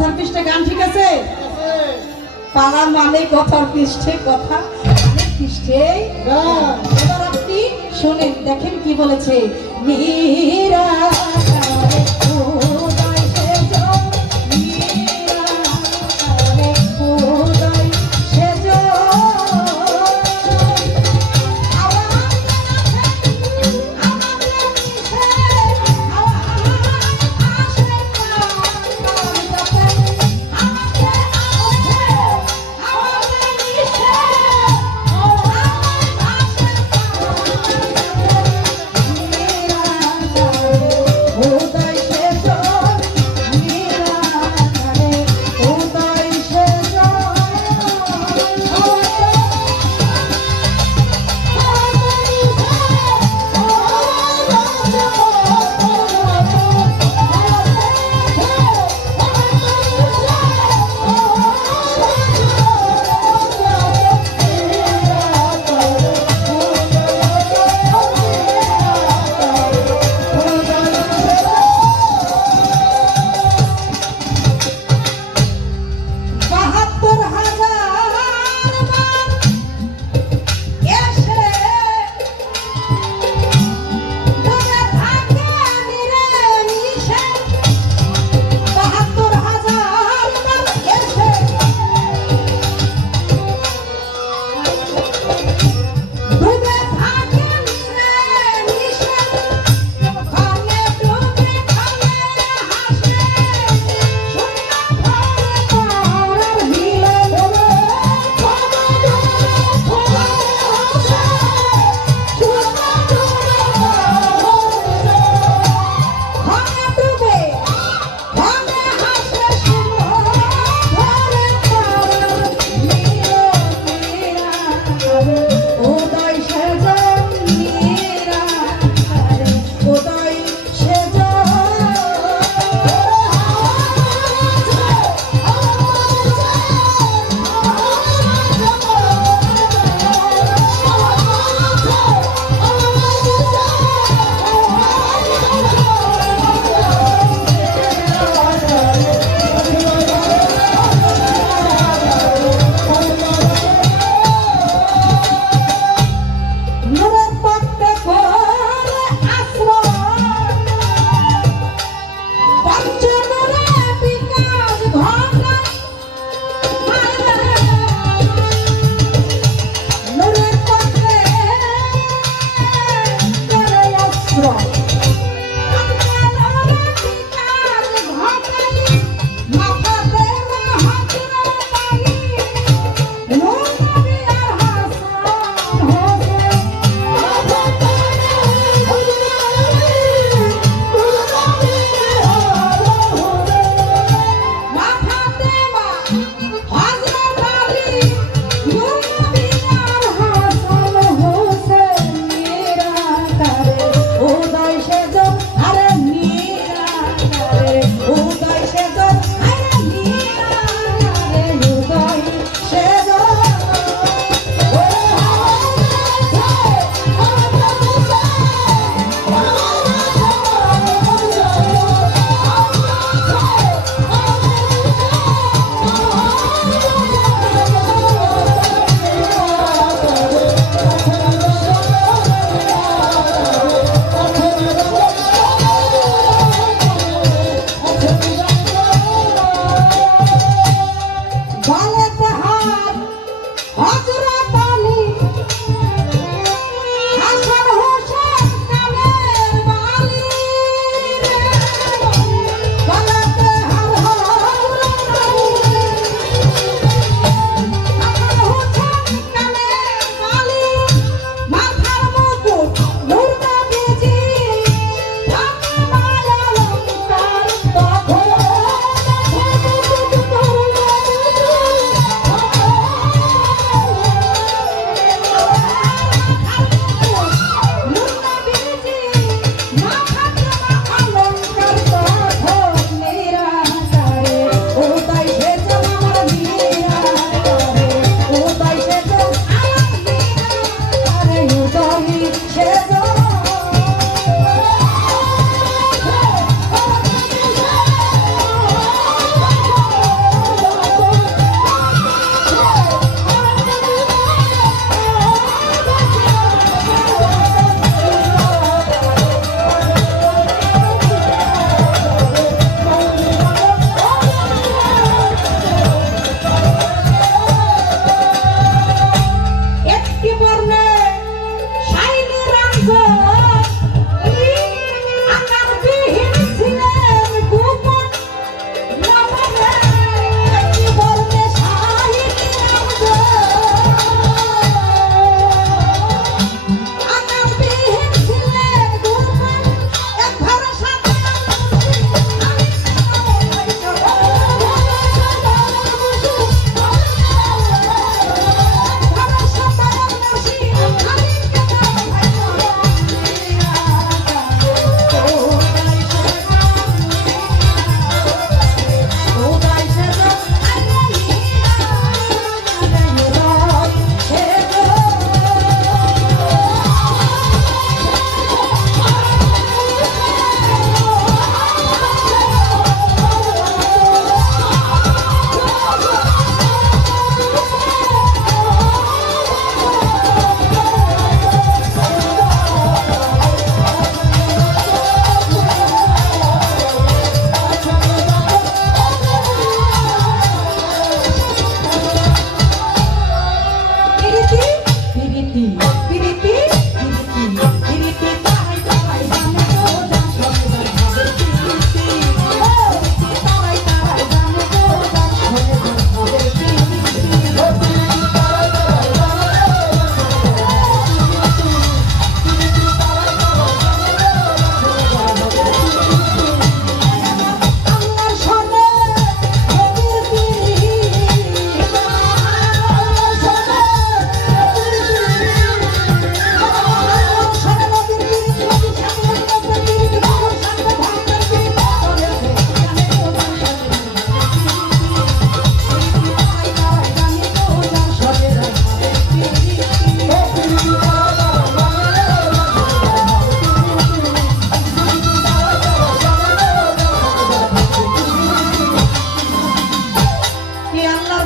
কথার পৃষ্ঠে গান ঠিক আছে? পালা মানে কথার পৃষ্ঠে কথা, গানের পৃষ্ঠে গান। এবার আপনি শোনেন, দেখেন কি বলেছে। মীরা Oh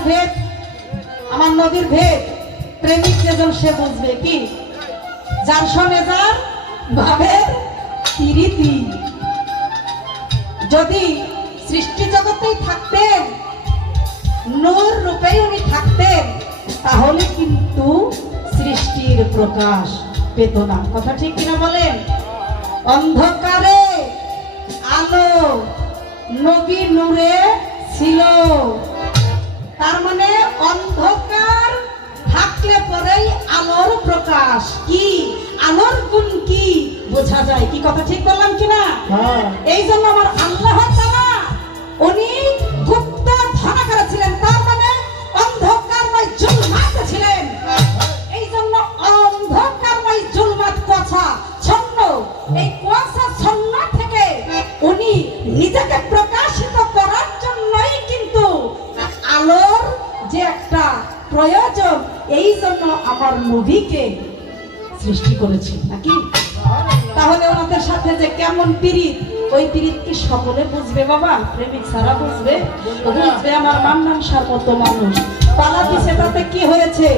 ভেদ, আমার নবীর ভেদ প্রেমিক যেজন সে বুঝবে কি, যার সনে যার ভাবের প্রীতি। যদি সৃষ্টি জগতেই থাকতেন, নূর রূপেই উনি থাকতেন, তাহলে কিন্তু সৃষ্টির প্রকাশ পেত না। কথা ঠিক কিনা বলেন? অন্ধকারে আলো, নবী নূরে ছিল। তার মানে অন্ধকার থাকলে পরেই আলোর প্রকাশ। কি আলোর গুণ কি বোঝা যায়? কি কথা ঠিক বললাম কিনা? এই জন্য আমার আল্লাহ তাআলা উনি গুপ্ত ধনাকারে ছিলেন, তার মানে অন্ধকারময় জুলমাতে ছিলেন। এই জন্য অন্ধকারময় জুলমাত কুয়াশা ছন্ন, এই কুয়াশা ছন্ন থেকে উনি নিজেকে প্রকাশিত করার জন্যই কিন্তু আলোর যে একটা প্রয়োজন, এই জন্য আমার নবীকে সৃষ্টি করেছি নাকি? তাহলে ওনাদের সাথে যে কেমন পীড়িত, ওই পীড়িত কি সকলে বুঝবে বাবা? প্রেমিক ছাড়া বুঝবে? বুঝবে আমার মান্নান সার মতো মানুষ। পালা দিছে তাতে কি হয়েছে?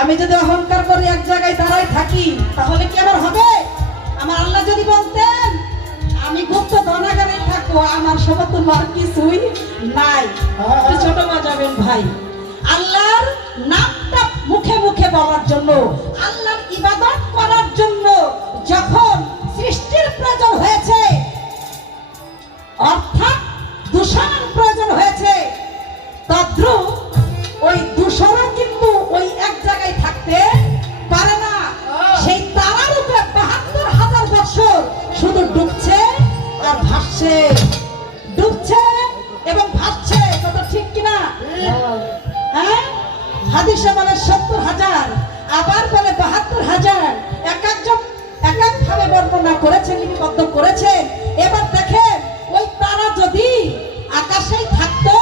আমি যদি অহংকার করে এক জায়গায় দাঁড়ায় থাকি, তাহলে কি আমার হবে? আমার আল্লাহ যদি বলতেন আমি গুপ্ত ধনাগারে থাকবো, আমার সমতুল্য আর কিছুই নাই। ছোট বাজাবেন ভাই, আল্লাহর নামটা মুখে মুখে বলার জন্য, আল্লাহর ইবাদত করার জন্য যখন সৃষ্টির প্রয়োজন হয়েছে, অর্থাৎ দূষণের প্রয়োজন হয়েছে, তদ্রূপ ওই দূষণও কিন্তু ওই এক জায়গায় থাকতে পারে না। সেই তারার উপরে ৭২,০০০ বছর শুধু ডুবছে আর ভাসছে, ডুবছে এবং ভাসছে। কথা ঠিক কিনা? হ্যাঁ, হাদিসে বলে ৭০,০০০, আবার বলে ৭২,০০০। এক একজন এক এক ভাবে বর্ণনা করেছেন, লিপিবদ্ধ করেছেন। এবার দেখেন, ওই তারা যদি আকাশেই থাকতো,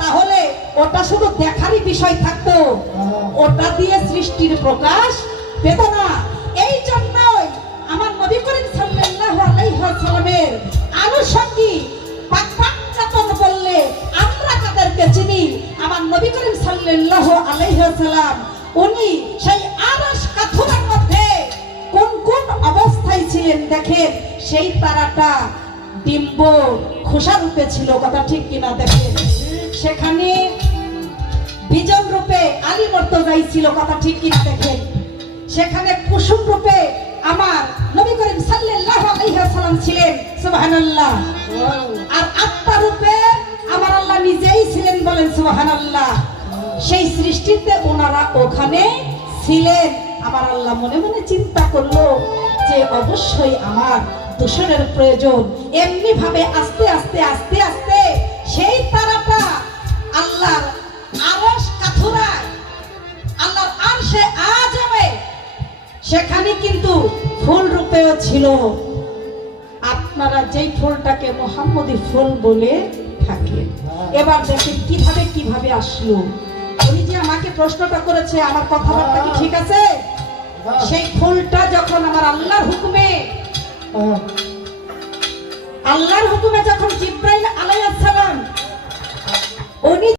তাহলে ওটা শুধু দেখারই বিষয় থাকতো, ওটা দিয়ে সৃষ্টির প্রকাশ পেত না। এই জন্যই আমার নবী করিম সাল্লাল্লাহু আলাইহি ওয়াসাল্লামের আনুষঙ্গিক পাকপাঞ্চাতন বললে আমরা কাদেরকে চিনি? আমার নবী করিম সাল্লাল্লাহু আলাইহি ওয়াসাল্লাম উনি সেই আরশ কাথুরের মধ্যে কোন কোন অবস্থায় ছিলেন দেখেন। সেই তারাটা ডিম্ব খোসা রূপে ছিল। কথা ঠিক কিনা? দেখেন, সেখানে বিজন রূপে আলী মর্তজাই ছিল। কথা ঠিক কিনা? দেখেন, সেখানে কুসুম রূপে আমার নবী করিম সাল্লাল্লাহু আলাইহি ওয়াসাল্লাম ছিলেন। সুবহানাল্লাহ। আর আত্মা রূপে আমার আল্লাহ নিজেই ছিলেন। বলেন সুবহানাল্লাহ। সেই সৃষ্টিতে ওনারা ওখানে ছিলেন। আমার আল্লাহ মনে মনে চিন্তা করলো যে অবশ্যই আমার দূষণের প্রয়োজন। এমনি ভাবে আস্তে আস্তে আস্তে আস্তে সেই তারাটা আল্লাহর আরশ কাথুরায়, আল্লাহর আরশে আযমে, সেখানে কিন্তু ফুল রূপেও ছিল। আপনারা যেই ফুলটাকে মুহাম্মদী ফুল বলে থাকেন। এবার দেখেন কিভাবে কিভাবে আসলো। উনি যে আমাকে প্রশ্নটা করেছে, আমার কথাবার্তা কি ঠিক আছে? সেই ফুলটা যখন আমার আল্লাহর হুকুমে যখন জিবরাইল আলাইহিস সালাম উনি